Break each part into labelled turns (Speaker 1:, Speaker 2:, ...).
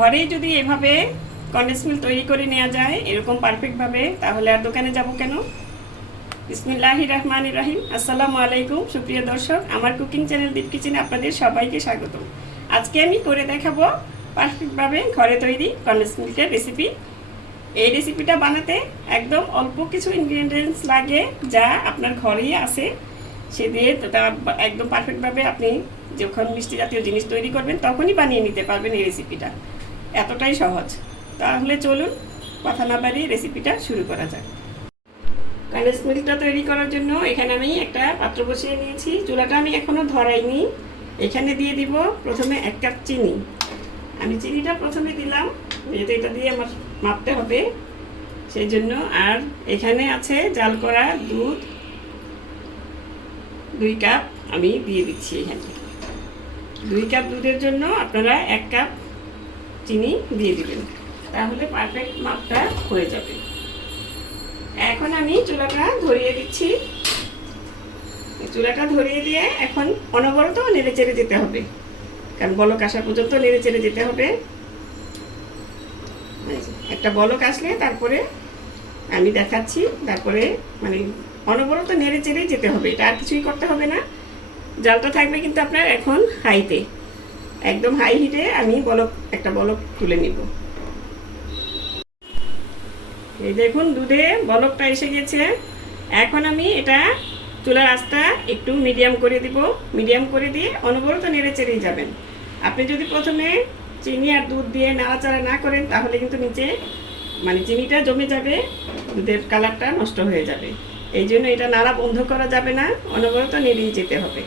Speaker 1: ঘরেই যদি এভাবে কন্ডেন্স মিল্ক তৈরি করে নেওয়া যায়, এরকম পারফেক্টভাবে তাহলে আর দোকানে যাব কেন? বিসমিল্লাহি রহমান রাহিম। আসসালামু আলাইকুম, সুপ্রিয় দর্শক। আমার কুকিং চ্যানেল দীপ কিচেনে আপনাদের সবাইকে স্বাগত আজকে আমি করে দেখাবো পারফেক্টভাবে ঘরে তৈরি কন্ডেন্স মিল্কের রেসিপি এই রেসিপিটা বানাতে একদম অল্প কিছু ইনগ্রিডিয়েন্টস লাগে যা আপনার ঘরেই আছে। সে দিয়ে একদম পারফেক্টভাবে আপনি যখন মিষ্টি জাতীয় জিনিস তৈরি করবেন, তখনই বানিয়ে নিতে পারবেন এই রেসিপিটা এতটাই সহজ। তাহলে চলুন কথা না বাড়িয়ে রেসিপিটা শুরু করা যাক। কন্ডেন্স মিল্কটা তৈরি করার জন্য এখানে আমি একটা পাত্র বসিয়ে নিয়েছি। চুলাটা আমি এখনও ধরাইনি। এখানে দিয়ে দিব প্রথমে এক কাপ চিনি। আমি চিনিটা প্রথমে দিলাম, যেহেতু এটা দিয়ে আমার মাপতে হবে সেই জন্য আর এখানে আছে জাল করা দুধ। দুই কাপ আমি দিয়ে দিচ্ছি এখানে। দুই কাপ দুধের জন্য আপনারা এক কাপ চিনি দিয়ে দিবেন তাহলে পারফেক্ট মাপটা হয়ে যাবে। এখন আমি চুলাটা ধরিয়ে দিচ্ছি। চুলাটা ধরিয়ে দিয়ে এখন অনবরত নেড়ে চেড়ে যেতে হবে। কারণ বলক আসা পর্যন্ত নেড়ে চেড়ে যেতে হবে। একটা বলক আসলে তারপরে আমি দেখাচ্ছি, তারপরে মানে অনবরত নেড়ে চেড়েই যেতে হবে। এটা আর কিছুই করতে হবে না। জালটা থাকবে কিন্তু আপনার এখন হাইতে। একদম হাই হিটে আমি বলক, একটা বলক তুলে নিব। এই দেখুন, দুধে বলকটা এসে গেছে। এখন আমি এটা চুলার আঁচটা একটু মিডিয়াম করে দিব। মিডিয়াম করে দিয়ে অনবরত নেড়ে চেড়েই যাবেন। আপনি যদি প্রথমে চিনি আর দুধ দিয়ে নাড়াচাড়া না করেন, তাহলে কিন্তু নিচে মানে চিনিটা জমে যাবে, দুধের কালারটা নষ্ট হয়ে যাবে। এই জন্য এটা নাড়া বন্ধ করা যাবে না, অনবরত নেড়েই যেতে হবে।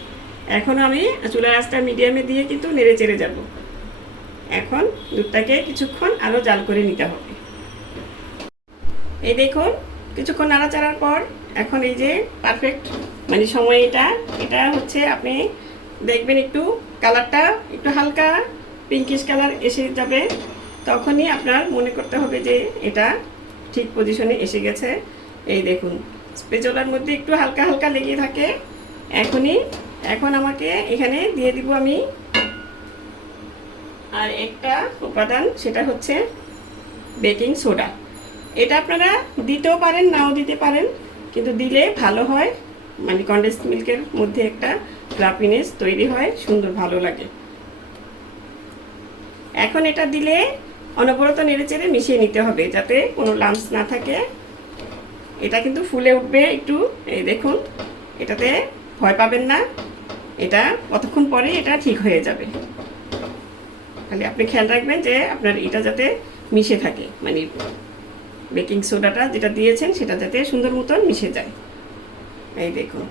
Speaker 1: এখন আমি চুলার আঁচটা মিডিয়ামে দিয়ে কিন্তু নেড়ে চেড়ে যাব। এখন দুধটাকে কিছুক্ষণ আরও জাল করে নিতে হবে। এই দেখুন, কিছুক্ষণ নাড়াচাড়ার পর এখন এই যে পারফেক্ট মানে সময় এটা এটা হচ্ছে আপনি দেখবেন একটু কালারটা একটু হালকা পিঙ্কিশ কালার এসে যাবে। তখনই আপনার মনে করতে হবে যে এটা ঠিক পজিশনে এসে গেছে। এই দেখুন স্পেচলার মধ্যে একটু হালকা হালকা লেগে থাকে। এখনই এখন আমাকে এখানে দিয়ে দিব আমি। আর একটা উপাদান, সেটা হচ্ছে বেকিং সোডা। এটা আপনারা দিতেও পারেন, নাও দিতে পারেন, কিন্তু দিলে ভালো হয়। মানে কন্ডেন্স মিল্কের মধ্যে একটা ফ্লাপিনেস তৈরি হয়, সুন্দর ভালো লাগে। এখন এটা দিলে অনবরত নেড়ে চেড়ে মিশিয়ে নিতে হবে, যাতে কোনো লাম্পস না থাকে। এটা কিন্তু ফুলে উঠবে একটু, এই দেখুন, এটাতে ভয় পাবেন না। এটা কতক্ষণ পরে এটা ঠিক হয়ে যাবে। খালি আপনি খেয়াল রাখবেন যে আপনার এটা যাতে মিশে থাকে মানে বেকিং সোডাটা যেটা দিয়েছেন সেটা যাতে সুন্দর মতন মিশে যায়। এই দেখুন।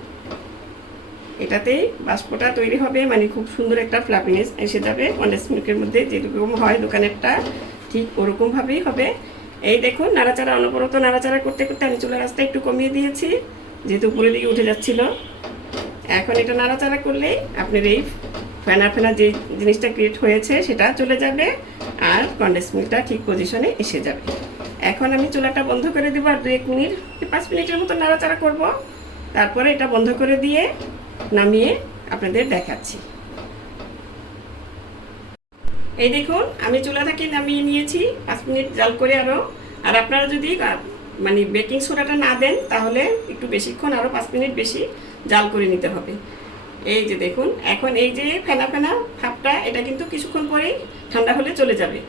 Speaker 1: এটাতেই বাষ্পটা তৈরি হবে মানে খুব সুন্দর একটা ফ্লাপিনেস এসে যাবে। কন্ডেন্স মিল্কের মধ্যে যেরকম হয় দোকানেরটা, ঠিক ওরকমভাবেই হবে। এই দেখুন, নাড়াচাড়া, অনবরত নাড়াচাড়া করতে করতে আমি চুলা রাস্তা একটু কমিয়ে দিয়েছি। যেহেতু উপরের দিকে উঠে যাচ্ছিল এখন এটা নাড়াচাড়া করলেই আপনার এই ফেনা ফেনা যে জিনিসটা ক্রিয়েট হয়েছে, সেটা চলে যাবে আর কন্ডেন্স মিল্কটা ঠিক পজিশনে এসে যাবে। এখন আমি চুলাটা বন্ধ করে দেবো আর দু এক মিনিট পাঁচ মিনিটের মতো নাড়াচাড়া করব। তারপরে এটা বন্ধ করে দিয়ে নামিয়ে আপনাদের দেখাচ্ছি। এই দেখুন, আমি চুলা থেকে নামিয়ে নিয়েছি, পাঁচ মিনিট জাল করে আরও আর আপনারা যদি মানে বেকিং সোডাটা না দেন, তাহলে একটু বেশিক্ষণ আরও পাঁচ মিনিট বেশি জাল করে নিতে হবে। এই যে দেখুন, এখন এই যে ফেনা ফেনা ভাবটা, এটা কিন্তু কিছুক্ষণ পরেই ঠান্ডা হলে চলে যাবে।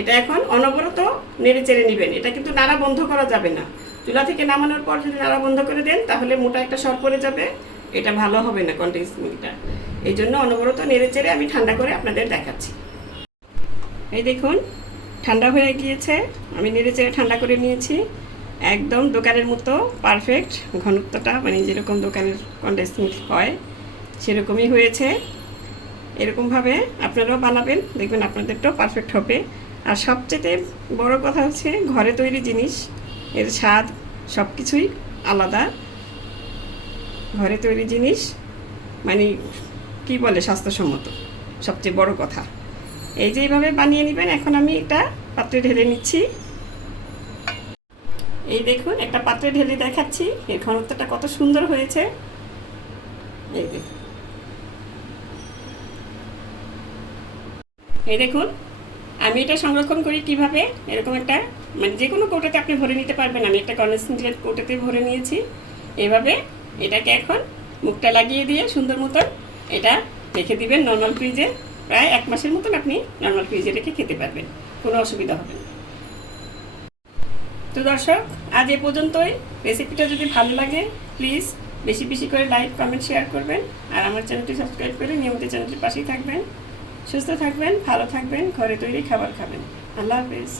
Speaker 1: এটা এখন অনবরত নেড়ে চেড়ে নেবেন। এটা কিন্তু নাড়া বন্ধ করা যাবে না। চুলা থেকে নামানোর পর যদি নাড়া বন্ধ করে দেন, তাহলে মোটা একটা সর পড়ে যাবে। এটা ভালো হবে না কন্টেন্স মিল্কটা এই জন্য অনবরত নেড়ে চেড়ে আমি ঠান্ডা করে আপনাদের দেখাচ্ছি। এই দেখুন, ঠান্ডা হয়ে গিয়েছে। আমি নেড়ে চেড়ে ঠান্ডা করে নিয়েছি। একদম দোকানের মতো পারফেক্ট ঘনত্বটা মানে যেরকম দোকানের কন্ডেন্স হয়, সেরকমই হয়েছে। এরকমভাবে আপনারাও বানাবেন, দেখবেন আপনাদেরটাও পারফেক্ট হবে। আর সবচেয়ে বড় কথা হচ্ছে ঘরে তৈরি জিনিস, এর স্বাদ সব কিছুই আলাদা। ঘরে তৈরি জিনিস মানে কি বলে, স্বাস্থ্যসম্মত, সবচেয়ে বড় কথা। এই যে এইভাবে বানিয়ে নেবেন, এখন আমি এটা পাত্রে ঢেলে নিচ্ছি। এই দেখুন, একটা পাত্রে ঢেলে দেখাচ্ছি। এর ঘনত্বটা কত সুন্দর হয়েছে। এই দেখুন। এই দেখুন, আমি এটা সংরক্ষণ করি কীভাবে? এরকম একটা মানে যে কোনো কৌটাতে আপনি ভরে নিতে পারবেন। আমি একটা কনসেন্ট্রেট কৌটাতে ভরে নিয়েছি। এভাবে এটাকে এখন মুখটা লাগিয়ে দিয়ে সুন্দর মতন এটা রেখে দিবেন নর্মাল ফ্রিজে। প্রায় এক মাসের মতন আপনি নর্মাল ফ্রিজে রেখে খেতে পারবেন। কোনো অসুবিধা হবে না। তো দর্শক, আজ এ পর্যন্তই। রেসিপিটা যদি ভালো লাগে প্লিজ বেশি বেশি করে লাইক কমেন্ট শেয়ার করবেন। আর আমার চ্যানেলটি সাবস্ক্রাইব করে নিয়মিত চ্যানেলটির পাশেই থাকবেন। সুস্থ থাকবেন, ভালো থাকবেন, ঘরে তৈরি খাবার খাবেন। আল্লাহ হাফেজ।